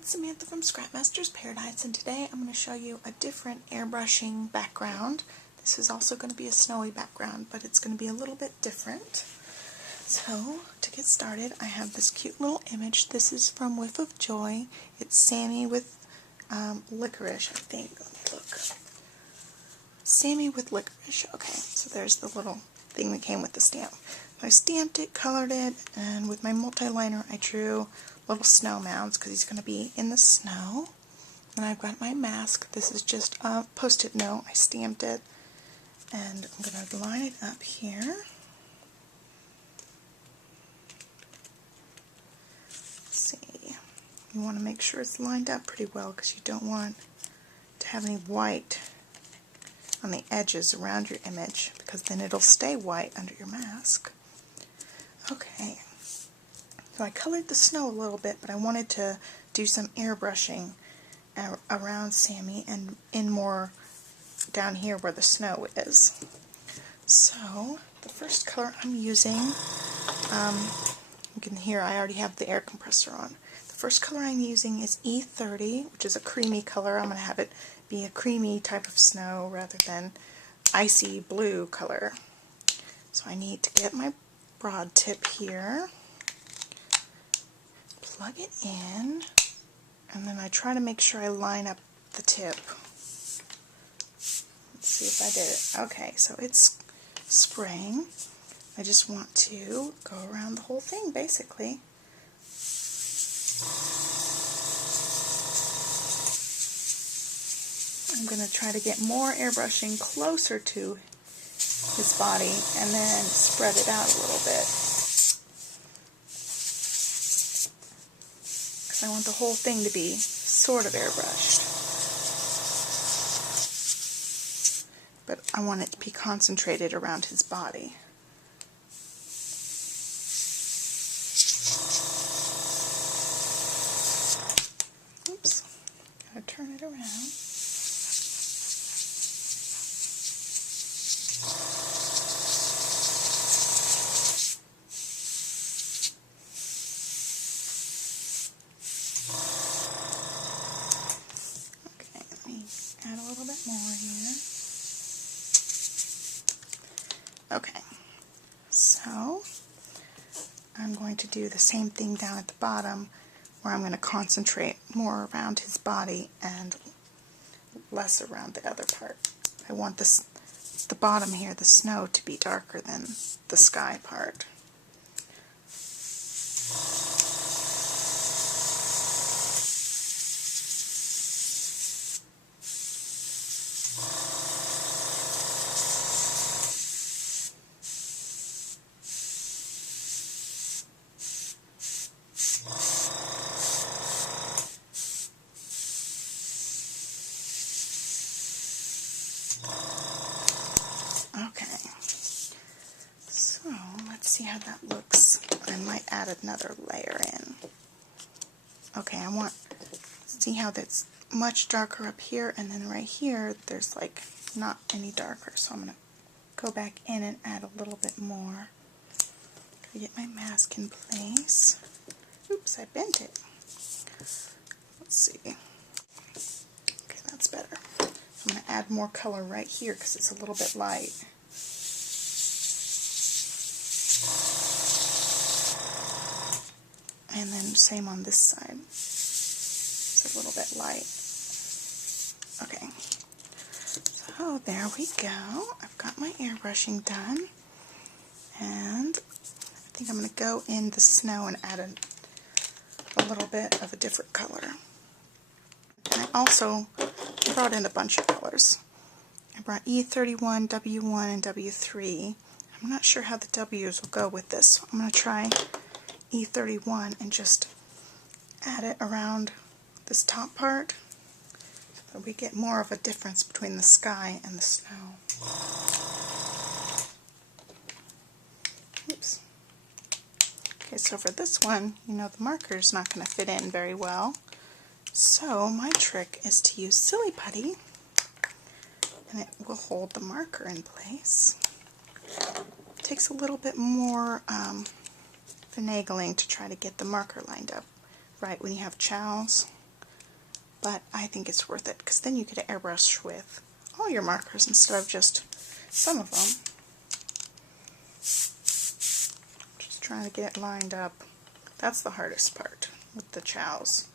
it's Samantha from Scrapmaster's Paradise, and today I'm going to show you a different airbrushing background. This is also going to be a snowy background, but it's going to be a little bit different. So, to get started, I have this cute little image. This is from Whiff of Joy. It's Sammy with licorice, I think. Let me look. Sammy with licorice. Okay, so there's the little thing that came with the stamp. I stamped it, colored it, and with my multi-liner I drew little snow mounds because he's going to be in the snow. And I've got my mask. This is just a post-it note. I stamped it, and I'm going to line it up here. Let's see. You want to make sure it's lined up pretty well because you don't want to have any white on the edges around your image because then it'll stay white under your mask. Okay. So I colored the snow a little bit, but I wanted to do some airbrushing around Sammy and in more down here where the snow is. So the first color I'm using, you can hear I already have the air compressor on. The first color I'm using is E30, which is a creamy color. I'm going to have it be a creamy type of snow rather than icy blue color. So I need to get my broad tip here, plug it in, and then I try to make sure I line up the tip. Let's see if I did it. Okay, so it's spraying. I just want to go around the whole thing, basically. I'm going to try to get more airbrushing closer to his body and then spread it out a little bit. I want the whole thing to be sort of airbrushed. But I want it to be concentrated around his body. Oops. Gotta turn it around. Add a little bit more here. Okay, so I'm going to do the same thing down at the bottom where I'm going to concentrate more around his body and less around the other part. I want the bottom here, the snow, to be darker than the sky part. Okay, so let's see how that looks. I might add another layer in. Okay, I want to see how that's much darker up here, and then right here there's like not any darker, so I'm going to go back in and add a little bit more. Get my mask in place. Oops, I bent it. Let's see. Okay, that's better. I'm going to add more color right here because it's a little bit light. And then same on this side. It's a little bit light. Okay. So there we go. I've got my airbrushing done. And I think I'm going to go in the snow and add a little bit of a different color. And I also brought in a bunch of colors. I brought E31, W1, and W3. I'm not sure how the W's will go with this, so I'm going to try E31 and just add it around this top part so that we get more of a difference between the sky and the snow. Oops. Okay, so for this one, you know the marker is not going to fit in very well. So my trick is to use Silly Putty, and it will hold the marker in place. It takes a little bit more finagling to try to get the marker lined up right when you have chows. but I think it's worth it because then you could airbrush with all your markers instead of just some of them. Just trying to get it lined up. That's the hardest part with the chows.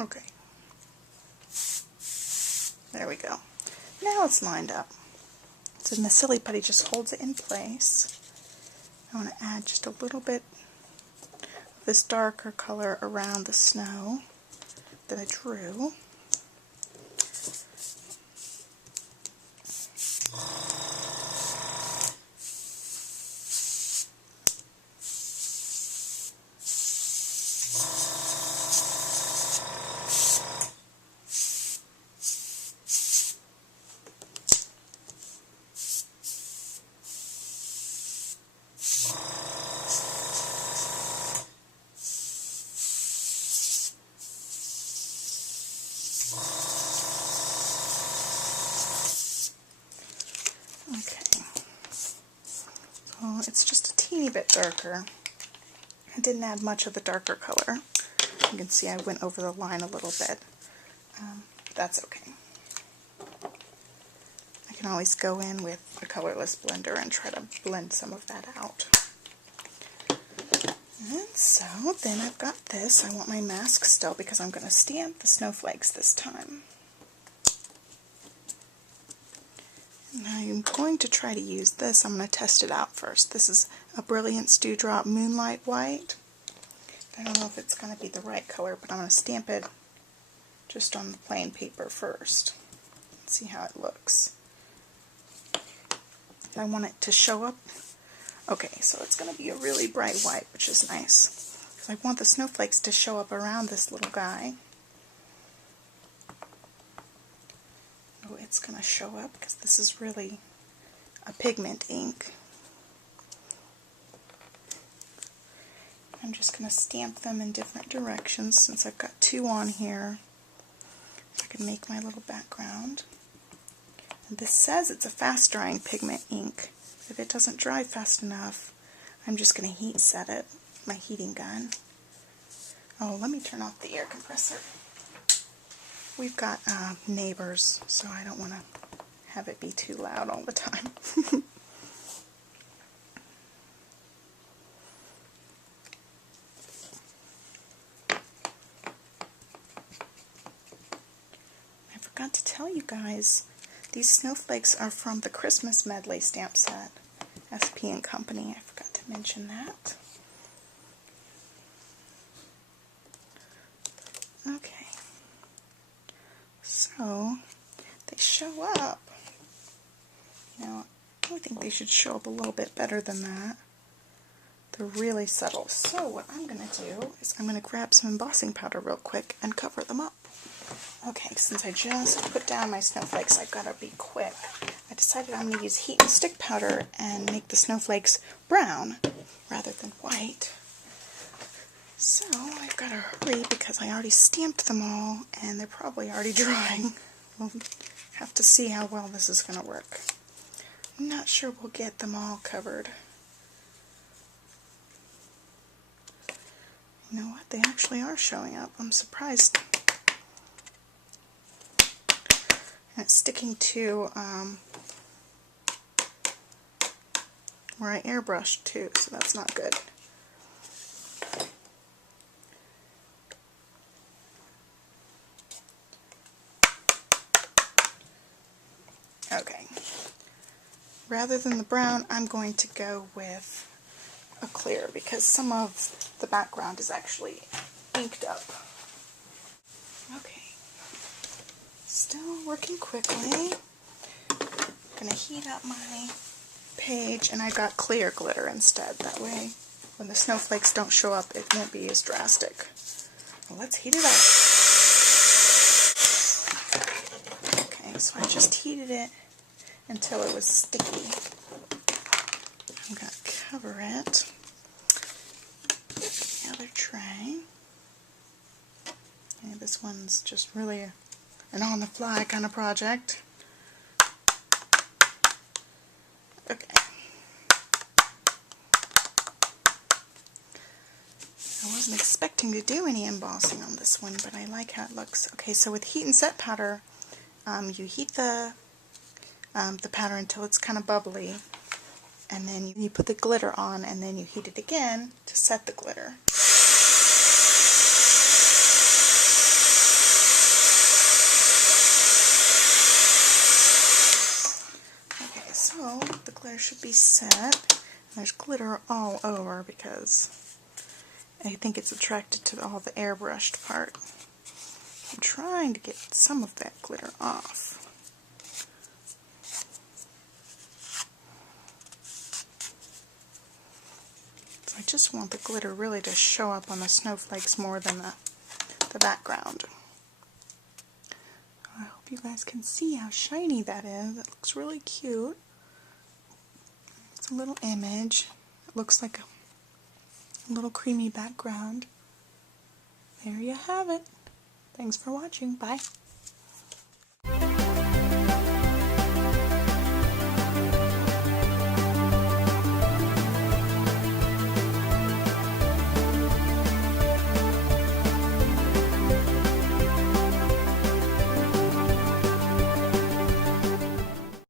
Okay. There we go. Now it's lined up. So then the silly putty just holds it in place. I want to add just a little bit of this darker color around the snow that I drew. Okay, so it's just a teeny bit darker. I didn't add much of the darker color. You can see I went over the line a little bit. That's okay. I can always go in with a colorless blender and try to blend some of that out. And so then I've got this. I want my mask still because I'm going to stamp the snowflakes this time. And I'm going to try to use this. I'm going to test it out first. This is a Brilliance Dewdrop Moonlight White. I don't know if it's going to be the right color, but I'm going to stamp it just on the plain paper first. Let's see how it looks. I want it to show up. Okay, so it's going to be a really bright white, which is nice. Because I want the snowflakes to show up around this little guy. Oh, it's going to show up because this is really a pigment ink. I'm just going to stamp them in different directions since I've got two on here. I can make my little background. And this says it's a fast drying pigment ink. If it doesn't dry fast enough, I'm just going to heat set it with my heating gun. Oh, let me turn off the air compressor. We've got neighbors, so I don't want to have it be too loud all the time. I forgot to tell you guys, these snowflakes are from the Christmas Medley stamp set, SP & Company. I forgot to mention that. Okay. So, they show up. You know, I think they should show up a little bit better than that. They're really subtle. So what I'm going to do is I'm going to grab some embossing powder real quick and cover them up. Okay, since I just put down my snowflakes, I've got to be quick. I decided I'm going to use heat and stick powder and make the snowflakes brown rather than white. So I've got to hurry because I already stamped them all and they're probably already drying. We'll have to see how well this is going to work. I'm not sure we'll get them all covered. You know what? They actually are showing up. I'm surprised. And it's sticking to where I airbrushed too, so that's not good. Okay. Rather than the brown, I'm going to go with a clear because some of the background is actually inked up. Okay. Still working quickly. I'm going to heat up my page, and I got clear glitter instead. That way, when the snowflakes don't show up, it won't be as drastic. Well, let's heat it up. Okay, so I just heated it until it was sticky. I'm going to cover it with the other tray. And this one's just really an on-the-fly kind of project. I wasn't expecting to do any embossing on this one, but I like how it looks. Okay, so with heat and set powder, you heat the powder until it's kind of bubbly, and then you put the glitter on, and then you heat it again to set the glitter. Okay, so the glitter should be set. There's glitter all over because I think it's attracted to all the airbrushed part. I'm trying to get some of that glitter off. So I just want the glitter really to show up on the snowflakes more than the background. I hope you guys can see how shiny that is. It looks really cute. It's a little image. It looks like a little creamy background. There you have it. Thanks for watching. Bye.